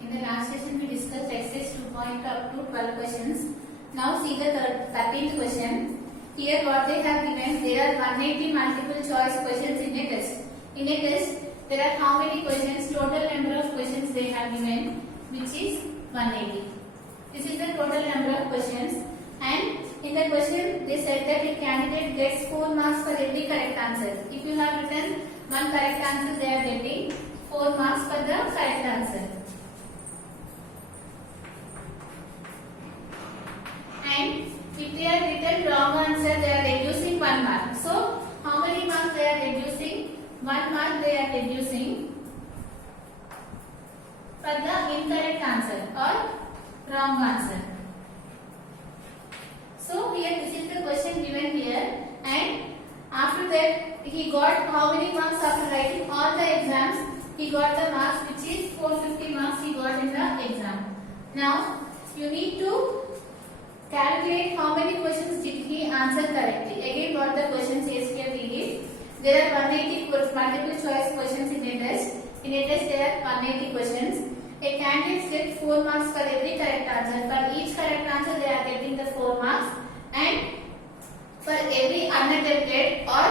In the last session we discussed exercise 2 point up to 12 questions. Now see the 13th question. Here what they have given, there are 180 multiple choice questions in a test. In a test, there are how many questions, total number of questions they have given, which is 180. This is the total number of questions, and in the question they said that a candidate gets 4 marks for every correct answer. If you have written one correct answer, they are getting 4 marks for the correct answer. And if they are written wrong answer, they are reducing 1 mark. So how many marks they are reducing? 1 mark they are reducing for the incorrect answer or wrong answer. So here this is the question given here, and after that he got how many marks after writing all the exams? He got the marks which is 450 marks he got in the exam. Now you need to calculate how many questions did he answer correctly. Again what the question says here, read it. There are 180 multiple choice questions in a test. In a test there are 180 questions. A candidate gets 4 marks for every correct answer. For each correct answer they are getting the 4 marks, and for every unattempted or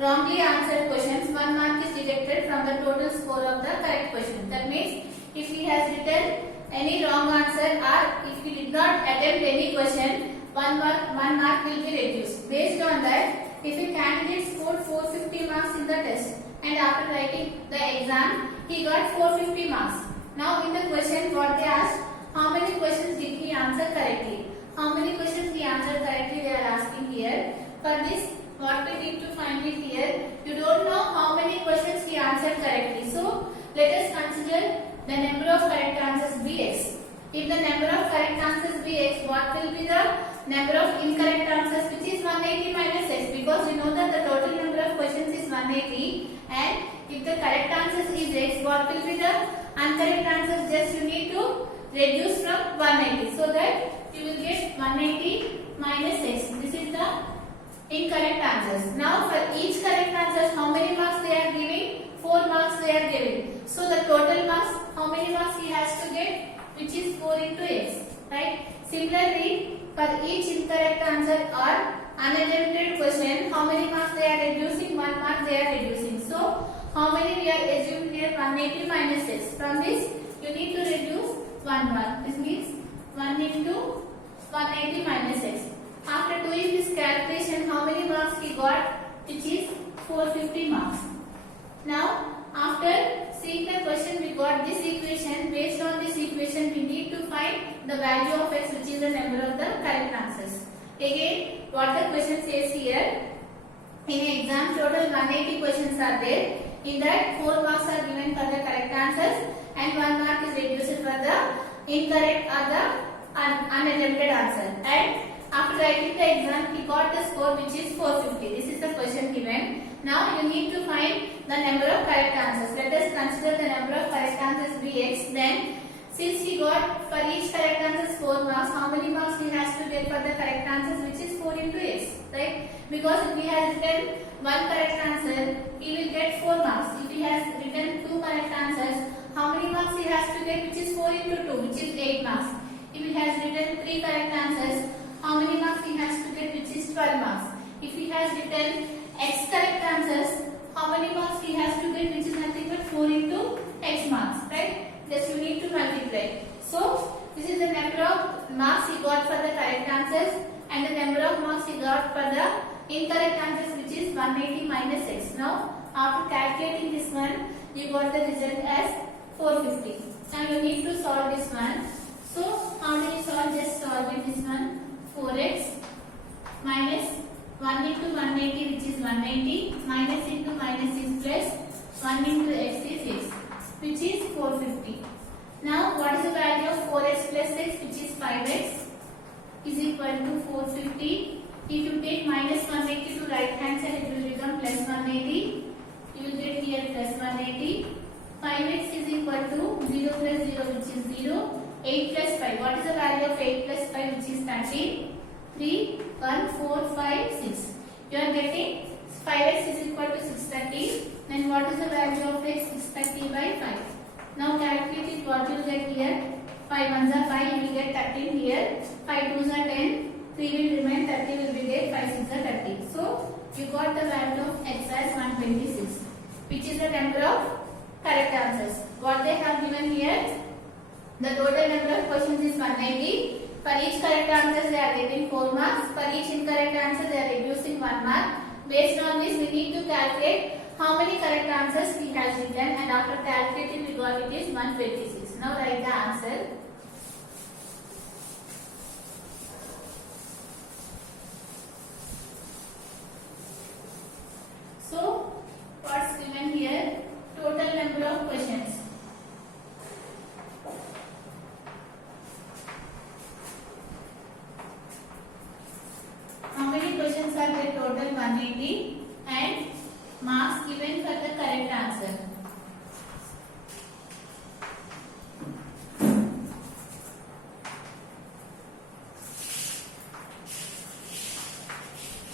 wrongly answered questions 1 mark is deducted from the total score of the correct question. That means if he has written any wrong answer or if he did not attempt any question, 1 mark will be reduced. Based on that, if a candidate scored 450 marks in the test and after writing the exam he got 450 marks. Now in the question what they asked, how many questions did he answer correctly? How many questions he answered correctly they are asking here. For this what we need to find it here, you don't know how many questions he answered correctly. So let us consider the number of correct answers Bx. If the number of correct answers Bx, what will be the number of incorrect answers, which is 180 minus x, because we know that the total number of questions is 180, and if the correct answers is x, what will be the incorrect answers? Just you need to reduce from 180, so that you will get 180 minus x. This is the incorrect answers. Now for each correct answers, how many marks they are giving? 4 marks they are giving. So the total marks, how many marks he has to get? Which is 4 into x, right? Similarly, for each incorrect answer or unattempted question, how many marks they are reducing? 1 mark they are reducing. So how many we are assuming here? 180 minus x. From this you need to reduce 1 mark. This means 1 into 180 minus x. After doing this calculation, how many marks he got? Which is 450 marks. Now after seeing the question, we got this equation. Based on this equation we need to find the value of x, which is the number of the correct answers. Again what the question says here, in an exam total 180 questions are there. In that 4 marks are given for the correct answers and 1 mark is reduced for the incorrect or the unattempted answer. And after writing the exam he got the score which is 450. This is the question given. Now you need to find the number of correct answers. Let us consider the number of correct answers Bx. Then since he got for each correct answer 4 marks, how many marks he has to get for the correct answers, which is 4 into x, right? Because if he has written 1 correct answer, he will get 4 marks. If he has written 2 correct answers, how many marks he has to get, which is 4 into 2, which is 8 marks. If he has written 3 correct answers, how many marks he has to get, which is 12 marks. If he has written x correct answers, how many marks he has to get, which is nothing but 4 into x marks, right? Just you need to multiply. So this is the number of marks he got for the correct answers and the number of marks he got for the incorrect answers, which is 180 minus x. Now after calculating this one, you got the result as 450. Now you need to solve this one. So how do you solve? Just solve it this one. 4x minus 1 into 180, which is 180, minus into minus is plus 1 into x is x, which is 450. Now what is the value of 4x plus x, which is 5x, is equal to 450. If you take minus 180 to right hand side, it will become plus 180. You will get here plus 180. 5x is equal to 0 plus 0, which is 0. 8 plus 5. What is the value of 8 plus 5, which is 13? 3, 1, 4, 5, 6. You are getting 5x is equal to 630. Then what is the value of x? 630 by 5. Now calculate it. What what you will get here? 5 ones are 5, you will get 13 here. 5 twos are 10, 3 will remain, 30 will be there, 5 6 are 30. So you got the value of x as 126, which is the number of correct answers. What they have given here, the total number of questions is 190. For each correct answer they are getting 4 marks. For each incorrect answer they are reducing 1 mark. Based on this, we need to calculate how many correct answers he has written, and after calculating we got it is 126. Now write the answer. So what's given here? Total number of questions. How many questions are there? Total 180, and marks given for the correct answer.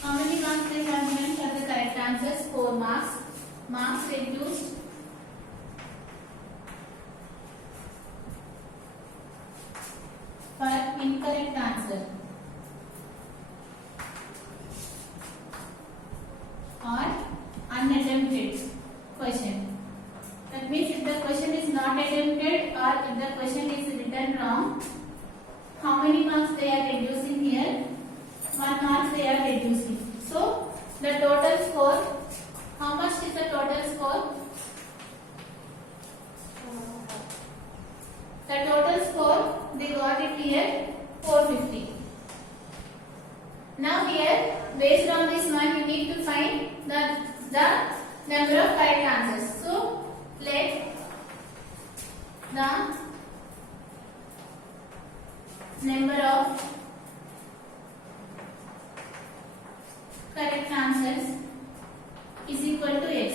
How many marks they have given for the correct answers? 4 marks. Marks reduced for incorrect answer or unattempted question. That means if the question is not attempted or if the question is written wrong, how many marks they are reducing here? 1 mark they are reducing. So the total score, how much is the total score? The total score they got it here 450. Now here, based on this one, you need to find the number of correct answers. So let the number of correct answers is equal to x.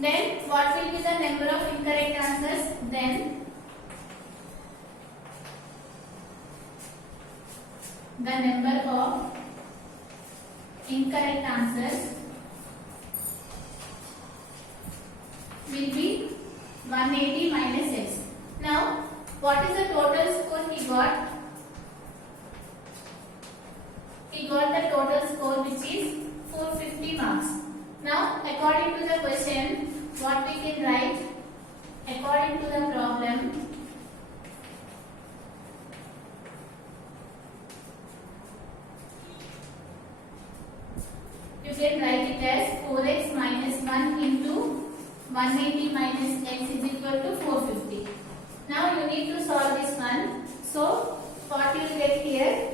Then what will be the number of incorrect answers? Then the number of incorrect answers will be 180 minus x. Now, what is the total score he got? He got the total score, which is 450 marks. Now, according to the question, what we can write? According to the problem, you can write it as 4x minus 1 into 180 minus x is equal to 450. Now you need to solve this one. So what you will get here?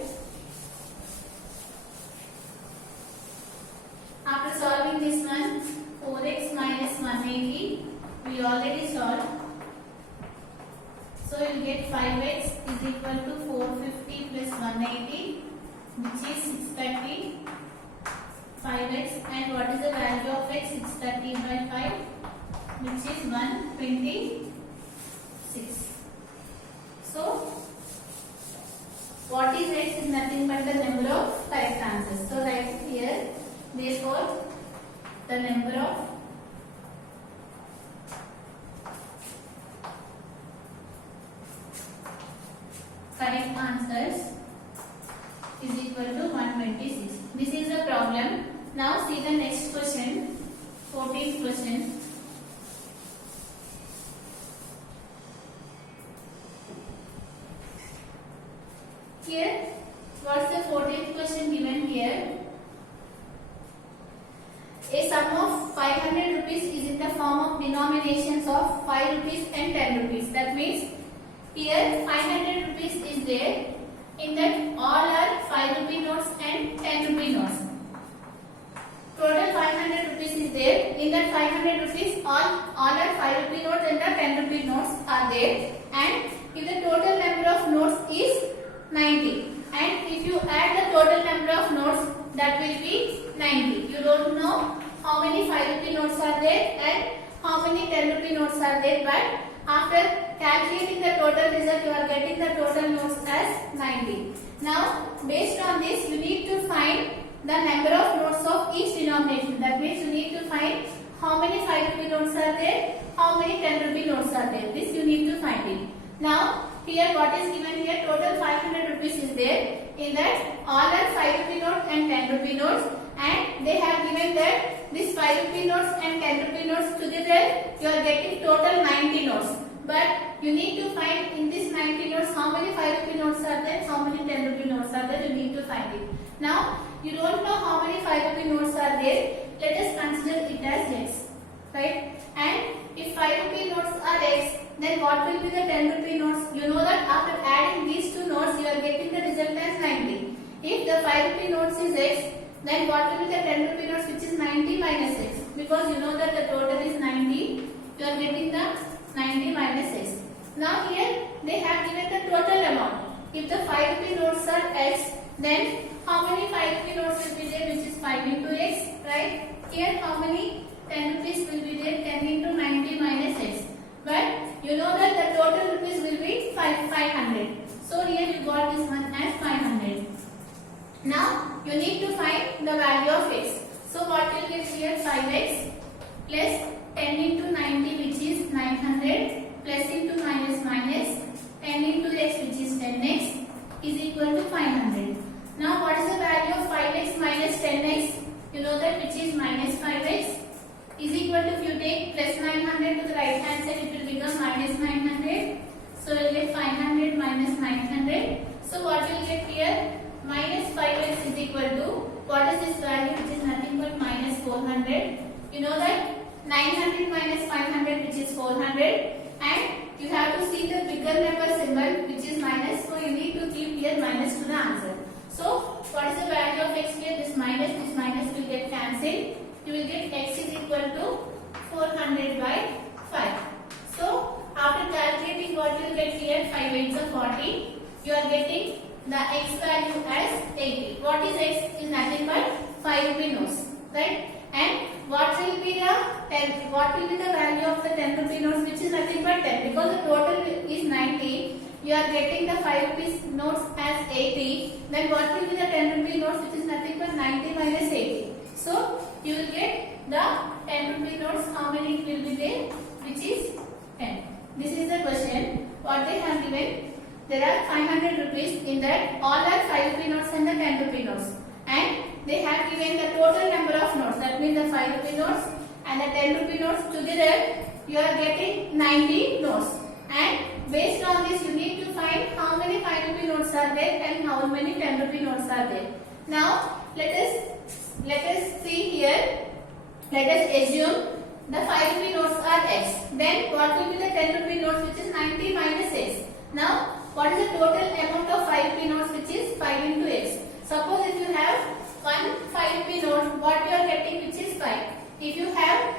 After solving this one, 4x minus 180, we already solved. So you will get 5x is equal to 450 plus 180, which is 630. 5x, and what is the value of x? 630 by 5, which is 126. So what is x is nothing but the number of correct answers. So write it here. Therefore the number of correct answers is equal to 126. This is the problem. Now see the next question, 14th question. Here, what's the 14th question given here? A sum of 500 rupees is in the form of denominations of 5 rupees and 10 rupees. That means here 500 rupees is there. In that all are 5 rupee notes and 10 rupee notes. Total 500 rupees is there. In that 500 rupees, all are 5 rupee notes and the 10 rupee notes are there. And if the total number of notes is 90, and if you add the total number of notes, that will be 90. You don't know how many 5 rupee notes are there and how many 10 rupee notes are there, but after calculating the total result, you are getting the total notes as 90. Now, based on this, you need to find the number of notes of each denomination. That means you need to find how many 5 rupee notes are there, how many 10 rupee notes are there. This you need to find it. Now here what is given here, total 500 rupees is there. In that all are 5 rupee notes and 10 rupee notes, and they have given that this 5 rupee notes and 10 rupee notes together you are getting total 90 notes. But you need to find in this 90 notes how many 5 rupee notes are there, how many 10 rupee notes are there, you need to find it. Now you don't know how many 5 rupee notes are there, let us consider it as x, right? And if 5 rupee notes are x, then what will be the 10 rupee notes? You know that after adding these two notes you are getting the result as 90. If the 5 rupee notes is x, then what will be the 10 rupee notes, which is 90 minus x? Because you know that the total is 90, you are getting the 90 minus x. Now here they have given the total amount. If the 5 rupee notes are x, then how many 5 rupee notes will be there, which is 5 into x, right? Here how many 10 rupees will be there, 10 into 90 minus x. But you know that the total rupees will be 500. So here you got this one as 500. Now you need to find the value of x. So what will get here, 5x plus 10 into 90, which is 900, plus into minus minus 10 into x, which is 10x, is equal to 500. Now what is the value of 5x minus 10x? You know that, which is minus 5x, is equal to, if you take plus 900 to the right hand side, it will become minus 900. So we will get 500 minus 900. So what we will get here, minus 5x is equal to, what is this value, which is nothing but minus 400. You know that 900 minus 500, which is 400, and you have to see the bigger number symbol, which is minus, so you need to keep here minus to the answer. So what is the value of x here? This minus will get cancelled. You will get x is equal to 400 by 5. So after calculating, what you will get here, 5 8s are 40. You are getting the x value as 80. What is x? Is nothing but 5 rupee notes, right? And what will be the value of the 10 rupee notes, which is nothing but 10, because the total is 90. You are getting the 5 rupees notes as 80. Then what will be the 10 rupee notes, which is nothing but 90 minus 80. So you will get the 10 rupee notes, how many will be there, which is 10. This is the question what they have given. There are 500 rupees, in that all are 5 rupee notes and the 10 rupee notes, and they have given the total number of notes, that means the 5 rupee notes and the 10 rupee notes together you are getting 90 notes, and based on this you need to find how many 5 rupee notes are there and how many 10 rupee notes are there. Now let us see here, let us assume the 5 rupee notes are x, then what will be the 10 rupee notes, which is 90 minus x. Now what is the total amount of 5 rupee notes, which is 5 into x. Suppose if you have one 5 rupee note, what you are getting, which is 5. If you have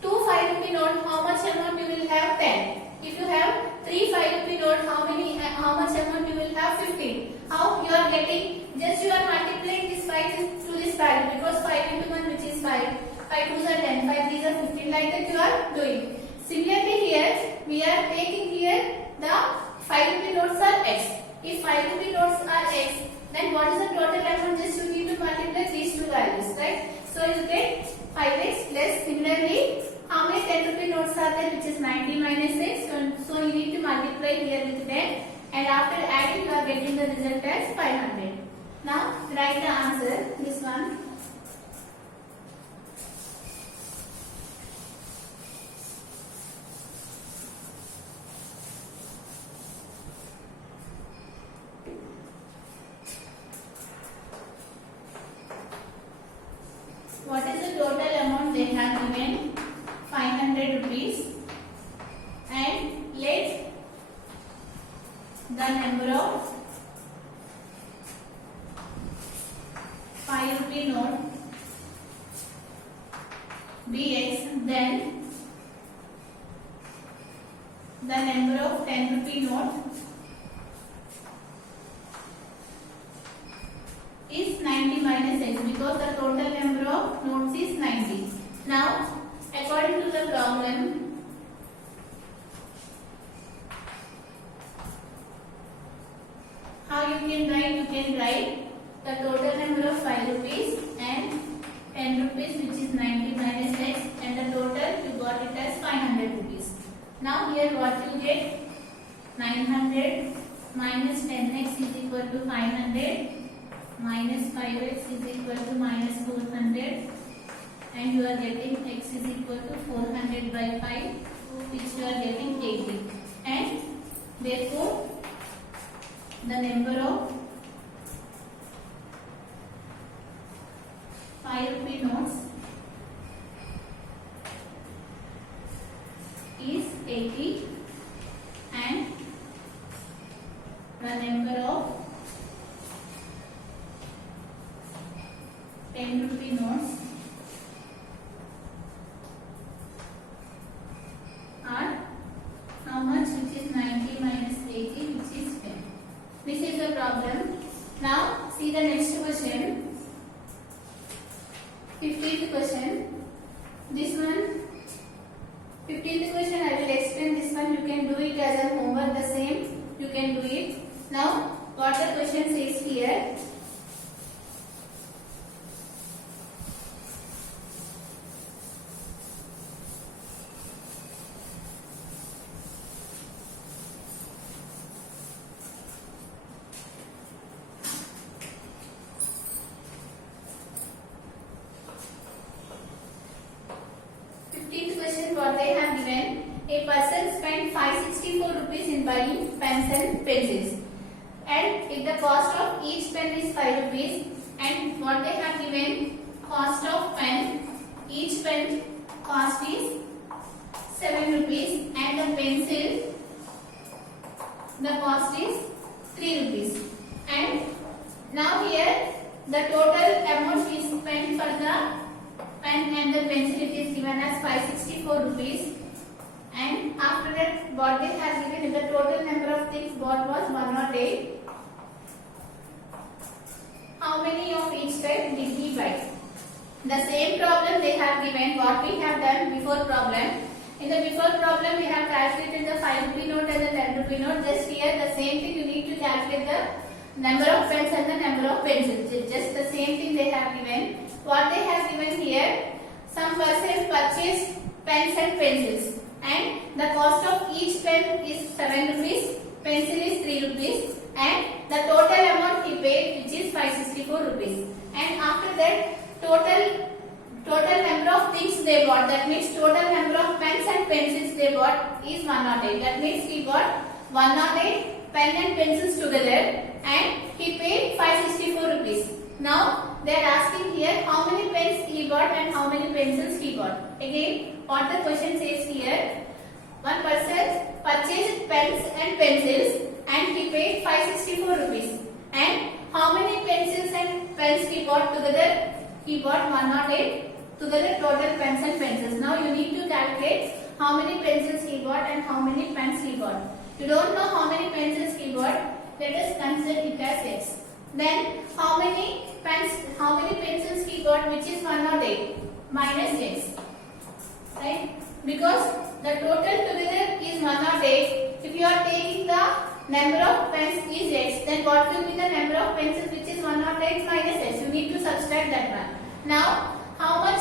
two 5 rupee note, how much amount you will have? 10. If you have three 5 rupee note, how much amount you will have? 15. How you are getting? Just you are multiplying this 5 to this value, because 5 into 1, which is 5. 5 2s are 10, 5 3s are 15, like that you are doing. Similarly here, we are taking here the 5 rupee notes are x. If 5 rupee notes are x, then what is the total amount? Just you need to multiply these two values, right? So you get 5x plus, similarly, how many 10 rupee notes are there, which is 90 minus x. So you need to multiply here with 10, and after adding you are getting the result as 500. Now write the answer, this one. What is the total amount they have given? 500 rupees, and let the number of 5 rupee note be x, then the number of 10 rupee note is 90 minus x, because the total number of notes is 90. Now according to the problem, how you can write? You can write the total number of 5 rupees and 10 rupees, which is 90 minus x, and the total you got it as 500 rupees. Now here what you get? 900 minus 10x is equal to 500 minus 5x is equal to minus 400, and you are getting x is equal to 400 by 5, which you are getting 80, and therefore the number of 5 rupee notes is 80, and the number of 10 rupee notes are how much, which is 90 minus 80, which is 10. This is the problem. Now see the next question. 15th question. This one, 15th question I will explain. This one you can do it as a homework, the same you can do it. Now what the question says here. What they have given, a person spent 564 rupees in buying pens and pencils, and if the cost of each pen is 5 rupees, and what they have given, cost of pen, each pen cost is 7 rupees, and the pencil, the cost is 3 rupees, and now here the total amount is spent for the pen and the pencil, it is given as 564 rupees, and after that what they have given, the total number of things bought was 108. How many of each type did he buy? The same problem they have given, what we have done before problem. In the before problem we have calculated the 5 rupee note and the 10 rupee note. Just here the same thing, you need to calculate the number of pens and the number of pencils. Just the same thing they have given. What they have given here, some person purchased pens and pencils, and the cost of each pen is 7 rupees, pencil is 3 rupees, and the total amount he paid, which is 564 rupees. And after that, total number of things they bought, that means total number of pens and pencils they bought is 108. That means he bought 108 pen and pencils together, and he paid 564 rupees. Now they are asking here how many pens he bought and how many pencils he bought. Again, what the question says here, one person purchased pens and pencils and he paid 564 rupees. And how many pencils and pens he bought together? He bought 108 together, total pens and pencils. Now you need to calculate how many pencils he bought and how many pens he bought. You don't know how many pencils he bought, let us consider it as x. Then how many pens, how many pencils he got, which is 108 minus x, right? Because the total together is 108. If you are taking the number of pens is x, then what will be the number of pencils, which is 108 minus x? You need to subtract that one. Now how much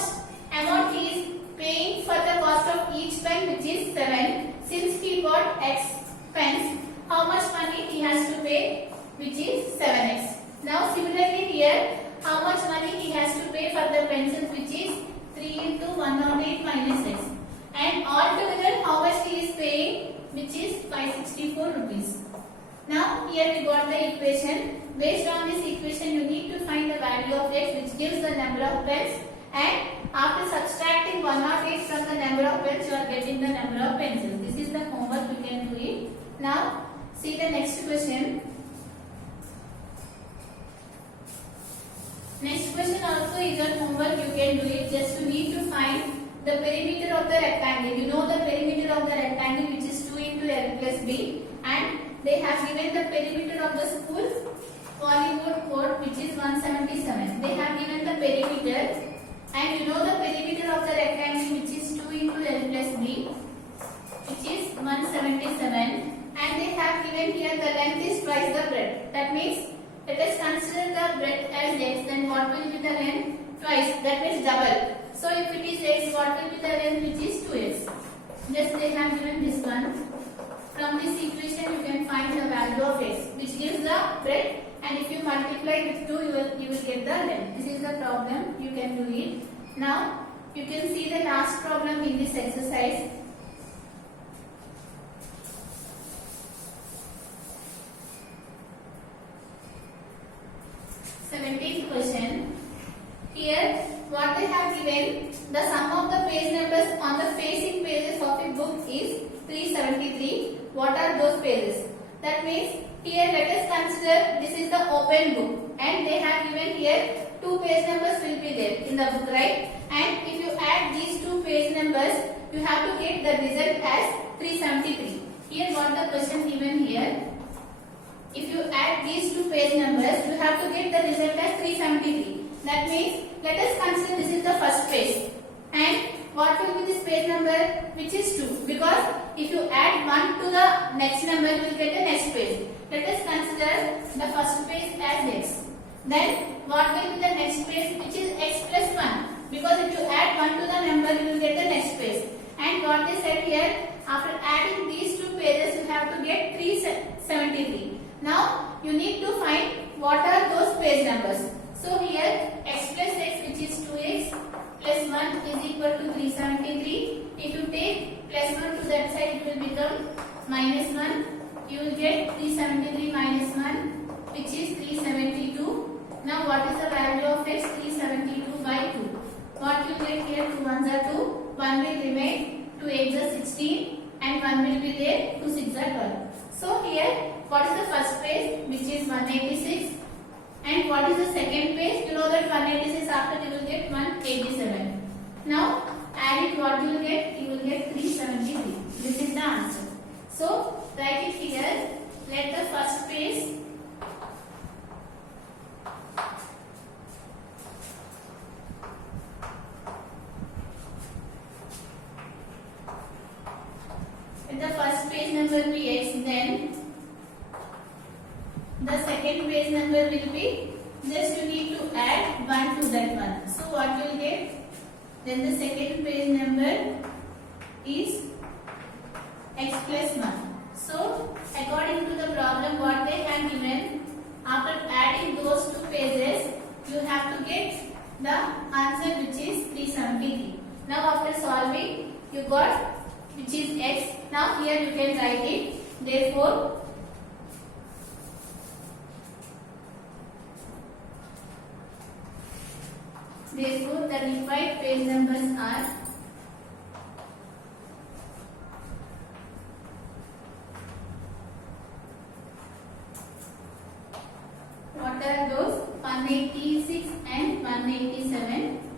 amount he is paying for the cost of each pen, which is 7. Since he bought x pens, how much money he has to pay, which is 7x. Now similarly here, how much money he has to pay for the pencils, which is 3 into 108 minus x. And altogether how much he is paying, which is 564 rupees. Now here we got the equation. Based on this equation you need to find the value of x, which gives the number of pens, and after subtracting 108 from the number of pens you are getting the number of pencils. This is the homework, you can do it. Now see the next question. Next question also is a homework, you can do it. Just you need to find the perimeter of the rectangle. You know the perimeter of the rectangle, which is 2 into L plus B, and they have given the perimeter of the school polygon court, which is 177. They have given the perimeter, and you know the perimeter of the rectangle, which is 2 into L plus B, which is 177, and they have given here the length is twice the breadth. That means let us consider the breadth as x, then what will be the length? Twice, that means double. So if it is x, what will be the length, which is 2x. Just they have given this one. From this equation you can value of x, which gives the breadth, and if you multiply with 2, you will get the length. This is the problem. You can do it. Now you can see the last problem in this exercise. Seventeenth question. Here, what they have given, the sum of the page numbers on the facing pages of a book is 373. What are those pages? That means here let us consider this is the open book, and they have given here 2 page numbers will be there in the book, right? And if you add these 2 page numbers, you have to get the result as 373. Here what the question given here. If you add these 2 page numbers, you have to get the result as 373. That means, let us consider this is the first page. And what will be this page number? Which is 2. Because if you add 1 to the next number, you will get the next page. Let us consider the first page as x. Then, what will be the next page? Which is x plus 1. Because if you add 1 to the number, you will get the next page. And what they said here, after adding these 2 pages, you have to get 373. Now, you need to find what are those page numbers. So here, x plus x, which is 2x plus 1 is equal to 373. If you take plus 1 to that side, it will become minus 1. You will get 373 minus 1, which is 372. Now, what is the value of x? 372 by 2. What you get here? 2 ones are 2. 1 will remain. 2 8s are 16. And 1 will be there. 2 6 are 12. So here, what is the first page? Which is 186. And what is the second page? You know that 186 after you will get 187. Now, add it, what you will get? You will get 373. This is the answer. So, write it here. Let the first page number be x, then the second page number will be, just you need to add 1 to that one. So what you will get? Then the second page number is x plus 1. So according to the problem what they have given, after adding those 2 pages, you have to get the answer which is 373. Now after solving, you got which is x. Now here you can write it. Therefore, the required page numbers are what are those? 186 and 187.